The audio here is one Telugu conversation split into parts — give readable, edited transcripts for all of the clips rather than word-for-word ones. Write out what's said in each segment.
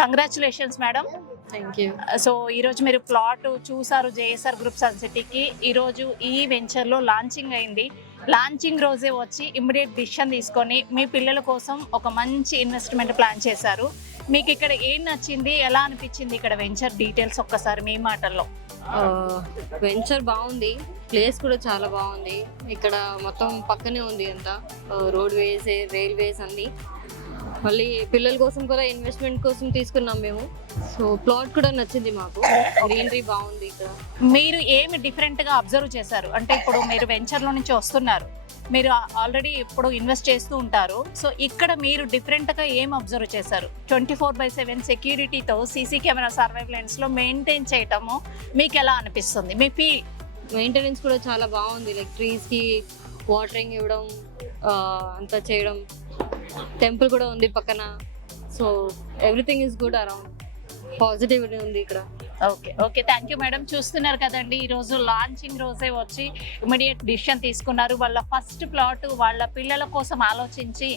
Congratulations madam. Thank you. So ఈరోజు మీరు ప్లాట్ చూసారు జేఎస్ఆర్ గ్రూప్ సన్ సిటీకి. ఈరోజు ఈ వెంచర్లో లాంచింగ్ అయింది. లాంచింగ్ రోజే వచ్చి ఇమ్మీడియట్ డిసిషన్ తీసుకొని మీ పిల్లల కోసం ఒక మంచి ఇన్వెస్ట్మెంట్ ప్లాన్ చేశారు. మీకు ఇక్కడ ఏం నచ్చింది, ఎలా అనిపించింది ఇక్కడ వెంచర్ డీటెయిల్స్ ఒక్కసారి మీ మాటల్లో? వెంచర్ బాగుంది, ప్లేస్ కూడా చాలా బాగుంది. ఇక్కడ మొత్తం పక్కనే ఉంది అంతా, రోడ్ వేస్, రైల్వేస్ అన్ని. మళ్ళీ పిల్లల కోసం కూడా ఇన్వెస్ట్మెంట్ కోసం తీసుకున్నాం మేము. సో ప్లాట్ కూడా నచ్చింది మాకు, గ్రీనరీ బాగుంది ఇక్కడ. మీరు ఏమి డిఫరెంట్గా అబ్జర్వ్ చేశారు అంటే ఇప్పుడు మీరు వెంచర్లో నుంచి వస్తున్నారు, మీరు ఆల్రెడీ ఇప్పుడు ఇన్వెస్ట్ చేస్తూ ఉంటారు. సో ఇక్కడ మీరు డిఫరెంట్గా ఏం అబ్జర్వ్ చేశారు? 24/7 సెక్యూరిటీతో సీసీ కెమెరా సర్వైలెన్స్లో మెయింటైన్ చేయటము మీకు ఎలా అనిపిస్తుంది? మీ ఫీల్? మెయింటెనెన్స్ కూడా చాలా బాగుంది, లైక్ ట్రీస్కి వాటరింగ్ ఇవ్వడం, అంతా చేయడం. టెంపుల్ కూడా ఉంది పక్కన. So everything is good around, positivity ఉంది ఇక్కడ. Okay thank you madam. చూస్తున్నారు కదండి, ఈరోజు లాంచింగ్ రోజే వచ్చి ఇమీడియట్ డిసిషన్ తీసుకున్నారు. వాళ్ళ ఫస్ట్ ప్లాట్ వాళ్ళ పిల్లల కోసం ఆలోచించి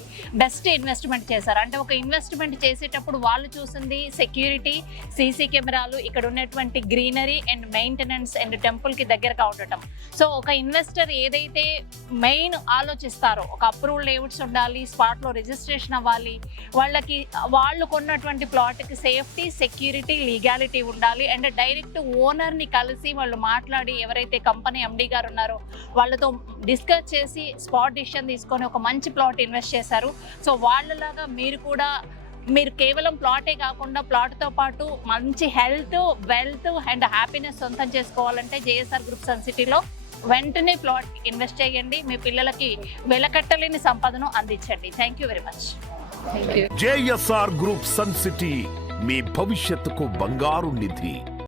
బెస్ట్ ఇన్వెస్ట్మెంట్ చేశారు. అంటే ఒక ఇన్వెస్ట్మెంట్ చేసేటప్పుడు వాళ్ళు చూసింది సెక్యూరిటీ, సీసీ కెమెరాలు, ఇక్కడ ఉన్నటువంటి గ్రీనరీ అండ్ మెయింటెనెన్స్ అండ్ టెంపుల్కి దగ్గరగా ఉండటం. సో ఒక ఇన్వెస్టర్ ఏదైతే మెయిన్ ఆలోచిస్తారో, ఒక అప్రూవల్ లేఅవుట్స్ ఉండాలి, స్పాట్లో రిజిస్ట్రేషన్ అవ్వాలి, వాళ్ళు కొన్నటువంటి ప్లాట్కి సేఫ్టీ, సెక్యూరిటీ, లీగాలిటీ ఉండాలి. అండ్ డైరెక్ట్ ఓనర్ని కలిసి వాళ్ళు మాట్లాడి, ఎవరైతే కంపెనీ ఎండి గారు ఉన్నారో వాళ్ళతో డిస్కస్ చేసి స్పాట్ డిసిషన్ తీసుకొని ఒక మంచి ప్లాట్ ఇన్వెస్ట్ చేశారు. సో వాళ్ళలాగా మీరు కేవలం ప్లాటే కాకుండా ప్లాట్తో పాటు మంచి హెల్త్, వెల్త్ అండ్ హ్యాపీనెస్ సొంతం చేసుకోవాలంటే జేఎస్ఆర్ గ్రూప్ సన్ సిటీలో వెంటనే ప్లాట్ ఇన్వెస్ట్ చేయండి. మీ పిల్లలకి వెలకట్టలేని సంపదను అందించండి. Thank you very much. Thank you. JSR group sun city మీ భవిష్యత్తుకు బంగారు నిధి.